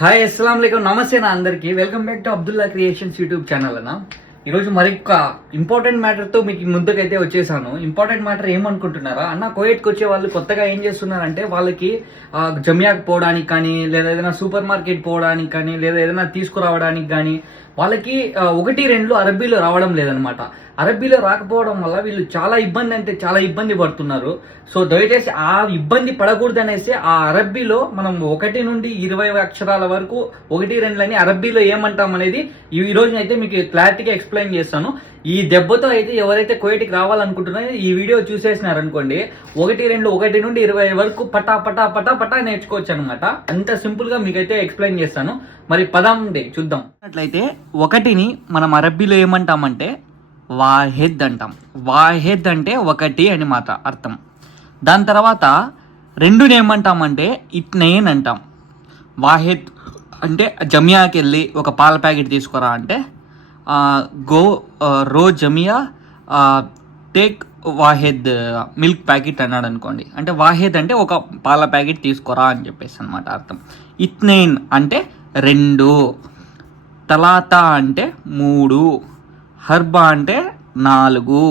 Hi అస్సలం నమస్తే నా అందరికీ. Welcome back to Abdullah creations YouTube channel అన్న. ఈరోజు మరొక ఇంపార్టెంట్ మ్యాటర్తో మీకు ముందుకైతే వచ్చేసాను. ఇంపార్టెంట్ మ్యాటర్ ఏమనుకుంటున్నారా? అన్న కోయట్కి వచ్చే వాళ్ళు కొత్తగా ఏం చేస్తున్నారంటే వాళ్ళకి జమియాకి పోవడానికి కానీ లేదా ఏదైనా సూపర్ మార్కెట్ పోవడానికి కానీ లేదా ఏదైనా తీసుకురావడానికి కానీ వాళ్ళకి ఒకటి రెండు అరబీలో రావడం లేదనమాట అరబ్బీలో రాకపోవడం వల్ల వీళ్ళు చాలా ఇబ్బంది అంటే చాలా ఇబ్బంది పడుతున్నారు. సో దయచేసి ఆ ఇబ్బంది పడకూడదు అనేసి ఆ అరబ్బీలో మనం ఒకటి నుండి ఇరవై అక్షరాల వరకు ఒకటి రెండులని అరబ్బీలో ఏమంటాం అనేది ఈ రోజునైతే రోజు అయితే మీకు క్లారిటీగా ఎక్స్ప్లెయిన్ చేస్తాను. ఈ దెబ్బతో అయితే ఎవరైతే కోయటికి రావాలనుకుంటున్నారో ఈ వీడియో చూసేసినారనుకోండి ఒకటి రెండు ఒకటి నుండి ఇరవై వరకు పటా పటా పటా పటా నేర్చుకోవచ్చు అనమాట అంత సింపుల్గా మీకైతే ఎక్స్ప్లెయిన్ చేస్తాను. మరి పదాండి చూద్దాం. అట్లయితే ఒకటిని మనం అరబ్బీలో ఏమంటామంటే వాహెద్ అంటాం. వాహెద్ అంటే ఒకటి అని మాట అర్థం. దాని తర్వాత రెండుని ఏమంటామంటే ఇట్నైన్ అంటాం. వాహెద్ అంటే జమియాకి వెళ్ళి ఒక పాల ప్యాకెట్ తీసుకురా అంటే గో రో జమియా టేక్ వాహెద్ మిల్క్ ప్యాకెట్ అన్నాడు అనుకోండి. అంటే వాహెద్ అంటే ఒక పాల ప్యాకెట్ తీసుకురా అని చెప్పేసి అనమాట అర్థం. ఇత్నైన్ అంటే రెండు తలాతా అంటే మూడు. హర్బా అంటే నాలుగు.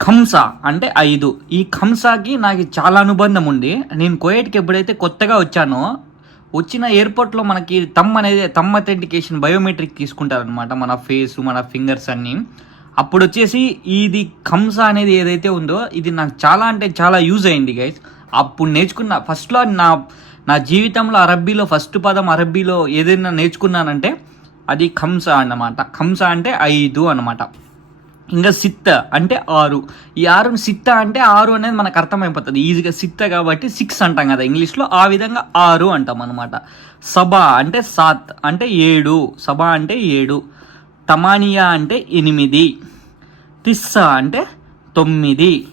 కంస అంటే ఐదు. ఈ ఖంసాకి నాకు చాలా అనుబంధం ఉంది. నేను కోయేట్కి ఎప్పుడైతే కొత్తగా వచ్చానో వచ్చిన ఎయిర్పోర్ట్లో మనకి తమ్ అనేది తమ్ అథెంటికేషన్ బయోమెట్రిక్ తీసుకుంటారనమాట మన ఫేస్ మన ఫింగర్స్ అన్నీ. అప్పుడు వచ్చేసి ఇది కంస అనేది ఏదైతే ఉందో ఇది నాకు చాలా అంటే చాలా యూజ్ అయింది గైస్ అప్పుడు నేర్చుకున్న ఫస్ట్లో నా నా జీవితంలో అరబ్బీలో ఫస్ట్ పదం అరబ్బీలో ఏదైనా నేర్చుకున్నానంటే అది ఖంస అన్నమాట. ఖంస అంటే ఐదు అన్నమాట. ఇంకా సిత్త అంటే ఆరు. ఈ ఆరు సిత్త అంటే ఆరు అనేది మనకు అర్థమైపోతుంది. ఈజీగా సిత్త కాబట్టి సిక్స్ అంటాం కదా ఇంగ్లీష్లో. ఆ విధంగా ఆరు అంటాం అనమాట సభ అంటే సాత్ అంటే ఏడు. సభ అంటే ఏడు. తమానియా అంటే ఎనిమిది. తిస్సా అంటే తొమ్మిది.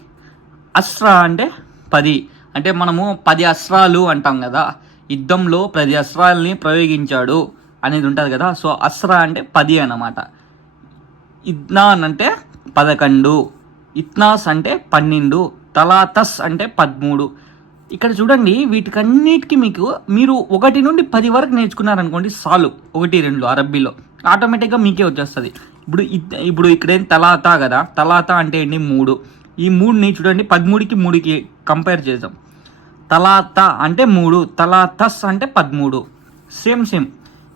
అస్రా అంటే పది. అంటే మనము పది అస్త్రాలు అంటాం కదా. యుద్ధంలో పది అస్త్రాలని ప్రయోగించాడు. అనేది ఉంటుంది కదా. సో అస్రా అంటే పది అన్నమాట. ఇద్నాన్ అంటే పదకొండు. ఇత్నాస్ అంటే పన్నెండు. తలాతస్ అంటే పదమూడు. ఇక్కడ చూడండి వీటికన్నిటికీ మీకు మీరు ఒకటి నుండి పది వరకు నేర్చుకున్నారనుకోండి సాలు ఒకటి రెండు అరబ్బీలో. ఆటోమేటిక్గా మీకే వచ్చేస్తుంది. ఇప్పుడు ఇప్పుడు ఇక్కడ ఏం తలాతా కదా. తలాత అంటే ఏంటి? మూడు. ఈ మూడుని చూడండి పదమూడుకి మూడుకి కంపేర్ చేద్దాం. తలాత అంటే మూడు. తలాతస్ అంటే పదమూడు. Same same.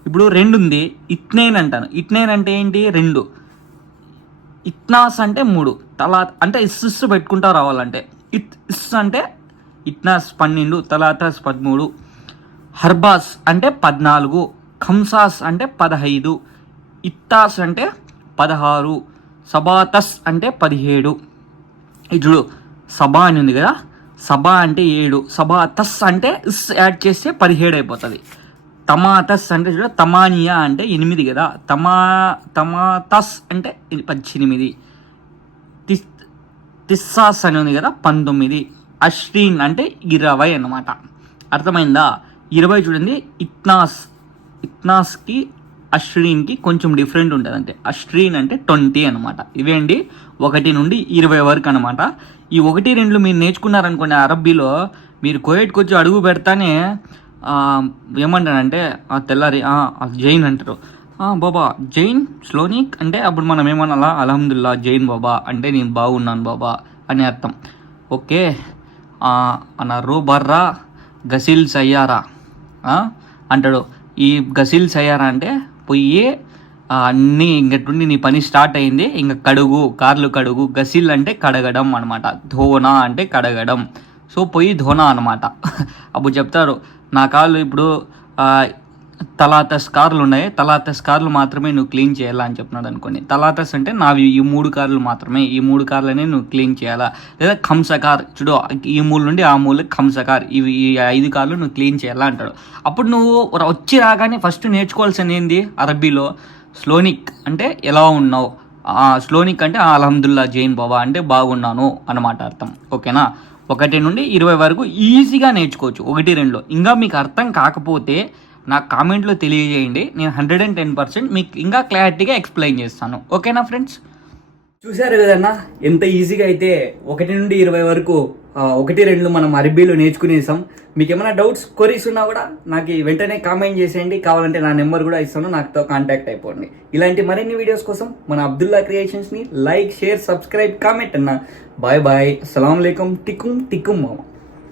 ఇప్పుడు రెండు ఉంది ఇట్నైన్ అంటాను. ఇట్నైన్ అంటే ఏంటి? రెండు. ఇట్నాస్ అంటే మూడు. తలా అంటే ఇస్ ఇస్ పెట్టుకుంటా రావాలంటే. ఇత్ ఇస్ అంటే ఇట్నాస్ పన్నెండు తలాతాస్ పదమూడు హర్బాస్ అంటే పద్నాలుగు ఖంసాస్ అంటే పదహైదు ఇత్తాస్ అంటే పదహారు సబాతస్ అంటే పదిహేడు. ఇప్పుడు సభా అని ఉంది కదా? సభ అంటే ఏడు సభా తస్ అంటే ఇస్ యాడ్ చేస్తే పదిహేడు అయిపోతుంది. తమాటస్ అంటే చూడ తమానియా అంటే ఎనిమిది కదా. తమా తమాతస్ అంటే పద్దెనిమిది. తిస్ తిస్సాస్ అని ఉంది కదా పంతొమ్మిది. అశ్రీన్ అంటే ఇరవై అన్నమాట. అర్థమైందా? ఇరవై చూడండి ఇత్నాస్ ఇత్నాస్కి అశ్రీన్కి కొంచెం డిఫరెంట్ ఉంటుంది అంటే అశ్రీన్ అంటే ట్వంటీ అనమాట ఇవేంటి ఒకటి నుండి ఇరవై వరకు అనమాట ఈ ఒకటి రెండు మీరు నేర్చుకున్నారనుకోండి అరబ్బీలో మీరు కోయట్కి వచ్చి అడుగు పెడతానే ఏమంటారంటే ఆ తెల్లారి జైన్ అంటారు. బాబా జైన్ స్లోనిక్ అంటే అప్పుడు మనం ఏమనాలా? అల్హమ్దుల్లా జైన్ బాబా అంటే నేను బాగున్నాను బాబా అని అర్థం. ఓకే. అన్న అన్నారు బర్రా గసిల్ సయ్యారా? అంటాడు. ఈ గసిల్ సయ్యారా అంటే పొయ్యి అన్నీ ఇంకటుండి నీ పని స్టార్ట్ అయింది ఇంకా కడుగు కార్లు కడుగు గసిల్ అంటే కడగడం అనమాట ధోనా అంటే కడగడం. సో పొయ్యి ధోనా అనమాట అప్పుడు చెప్తారు నా కాళ్ళు ఇప్పుడు తలాతస్ కార్లు ఉన్నాయి. తలాతస్ కార్లు మాత్రమే నువ్వు క్లీన్ చేయాలా? అని చెప్తున్నాడు అనుకోండి. తలాతస్ అంటే నావి ఈ మూడు కార్లు మాత్రమే. ఈ మూడు కార్లనే నువ్వు క్లీన్ చేయాలా? లేదా ఖంసకార్ చూడు ఈ మూల నుండి ఆ మూల ఖంసకార్ ఇవి ఈ ఐదు కార్లు నువ్వు క్లీన్ చేయాలా అంటాడు. అప్పుడు నువ్వు వచ్చి రాగానే ఫస్ట్ నేర్చుకోవాల్సింది ఏంది? అరబీలో స్లోనిక్ అంటే ఎలా ఉన్నావు? స్లోనిక్ అంటే ఆ, జైన్ బాబా అంటే బాగున్నాను అన్నమాట అర్థం. ఓకేనా? ఒకటి నుండి ఇరవై వరకు ఈజీగా నేర్చుకోవచ్చు. ఒకటి రెండులో. ఇంకా మీకు అర్థం కాకపోతే నాకు కామెంట్లో తెలియజేయండి. నేను హండ్రెడ్ అండ్ టెన్ పర్సెంట్ మీకు ఇంకా క్లారిటీగా ఎక్స్ప్లెయిన్ చేస్తాను. ఓకేనా ఫ్రెండ్స్? చూశారు కదన్నా? ఎంత ఈజీగా అయితే ఒకటి నుండి ఇరవై వరకు ఒకటి రెండు మనం అరబీలో నేర్చుకునేసాం. మీకు ఏమైనా డౌట్స్ క్వరీస్ ఉన్నా కూడా నాకు వెంటనే కామెంట్ చేసేయండి. కావాలంటే నా నెంబర్ కూడా ఇస్తాను. నాకుతో కాంటాక్ట్ అయిపోండి. ఇలాంటి మరిన్ని వీడియోస్ కోసం మన అబ్దుల్లా క్రియేషన్స్ని లైక్ షేర్ సబ్స్క్రైబ్ కామెంట్ అన్న. బాయ్ బాయ్ అస్సలం టిక్కుం టిక్కుం మామ